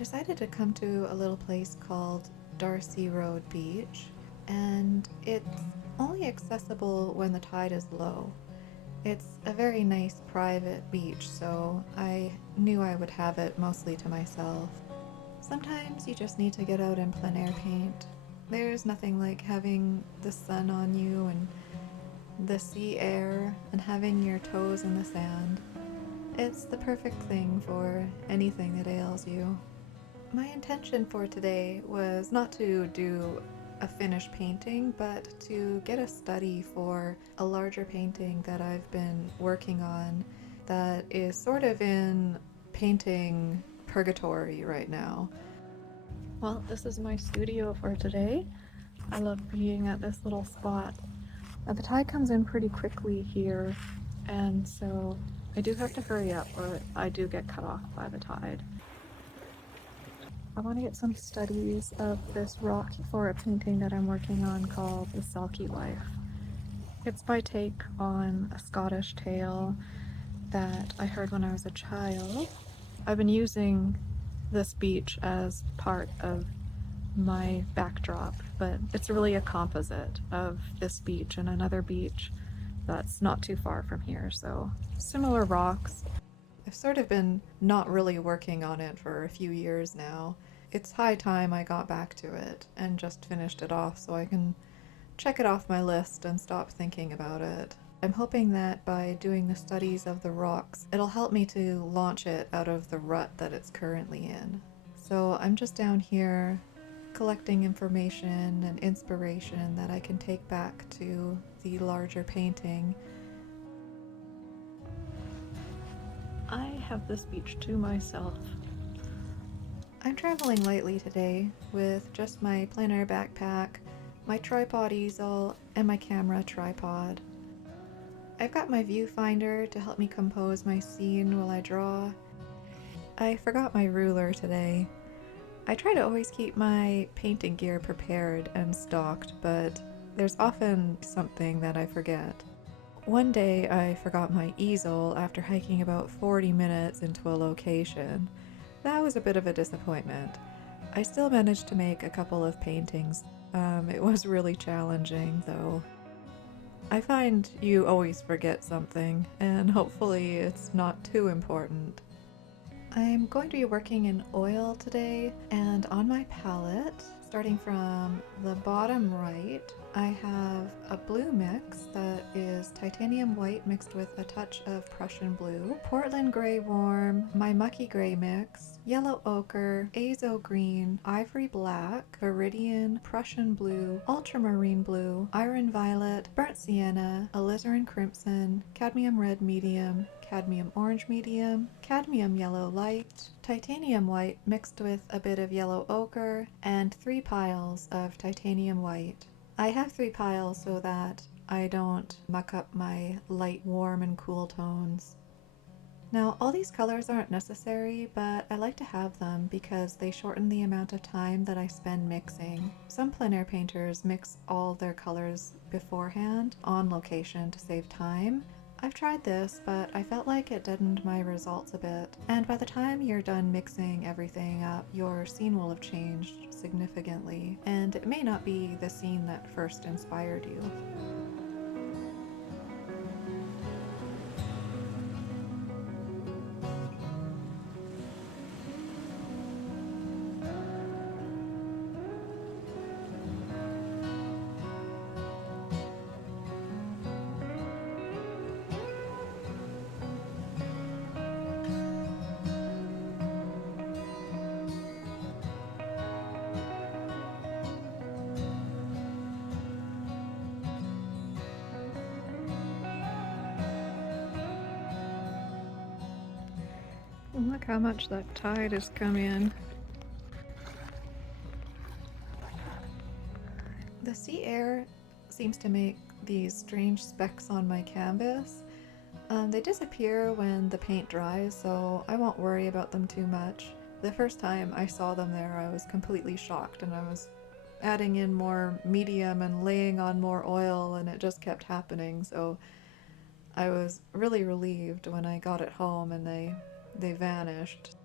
decided to come to a little place called Darcy Road Beach, and it's only accessible when the tide is low. It's a very nice private beach, so I knew I would have it mostly to myself. Sometimes you just need to get out and plein air paint. There's nothing like having the sun on you and the sea air and having your toes in the sand. It's the perfect thing for anything that ails you. My intention for today was not to do a finished painting, but to get a study for a larger painting that I've been working on that is sort of in painting purgatory right now. Well, this is my studio for today. I love being at this little spot. The tide comes in pretty quickly here, and so I do have to hurry up or I do get cut off by the tide. I want to get some studies of this rock for a painting that I'm working on called The Selkie Life. It's my take on a Scottish tale that I heard when I was a child. I've been using this beach as part of my backdrop, but it's really a composite of this beach and another beach that's not too far from here, so similar rocks. I've sort of been not really working on it for a few years now. It's high time I got back to it and just finished it off so I can check it off my list and stop thinking about it. I'm hoping that by doing the studies of the rocks, it'll help me to launch it out of the rut that it's currently in. So I'm just down here collecting information and inspiration that I can take back to the larger painting. I have this beach to myself. I'm traveling lightly today with just my plein air backpack, my tripod easel, and my camera tripod. I've got my viewfinder to help me compose my scene while I draw. I forgot my ruler today. I try to always keep my painting gear prepared and stocked, but there's often something that I forget. One day I forgot my easel after hiking about 40 minutes into a location. That was a bit of a disappointment. I still managed to make a couple of paintings. It was really challenging though. I find you always forget something, and hopefully it's not too important. I'm going to be working in oil today, and on my palette, starting from the bottom right, I have a blue mix that is titanium white mixed with a touch of Prussian blue, Portland gray warm, my mucky gray mix, yellow ochre, azo green, ivory black, viridian, Prussian blue, ultramarine blue, iron violet, burnt sienna, alizarin crimson, cadmium red medium, cadmium orange medium, cadmium yellow light, titanium white mixed with a bit of yellow ochre, and 3 piles of titanium white. I have 3 piles so that I don't muck up my light, warm, and cool tones. Now, all these colors aren't necessary, but I like to have them because they shorten the amount of time that I spend mixing. Some plein air painters mix all their colors beforehand on location to save time. I've tried this, but I felt like it deadened my results a bit, and by the time you're done mixing everything up, your scene will have changed significantly, and it may not be the scene that first inspired you. Look how much that tide has come in. The sea air seems to make these strange specks on my canvas. They disappear when the paint dries, so I won't worry about them too much. The first time I saw them there, I was completely shocked, and I was adding in more medium and laying on more oil, and it just kept happening, so I was really relieved when I got it home and they vanished.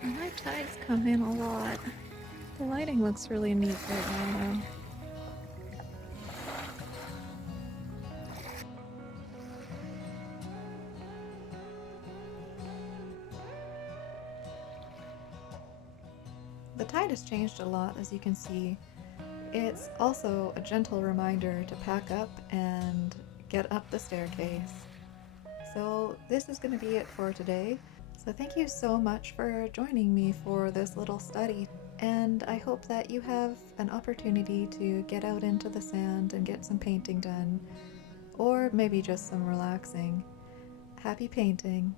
So my tides come in a lot. The lighting looks really neat right now though. The tide has changed a lot, as you can see. It's also a gentle reminder to pack up and get up the staircase. So this is going to be it for today. So thank you so much for joining me for this little study, and I hope that you have an opportunity to get out into the sand and get some painting done, or maybe just some relaxing. Happy painting!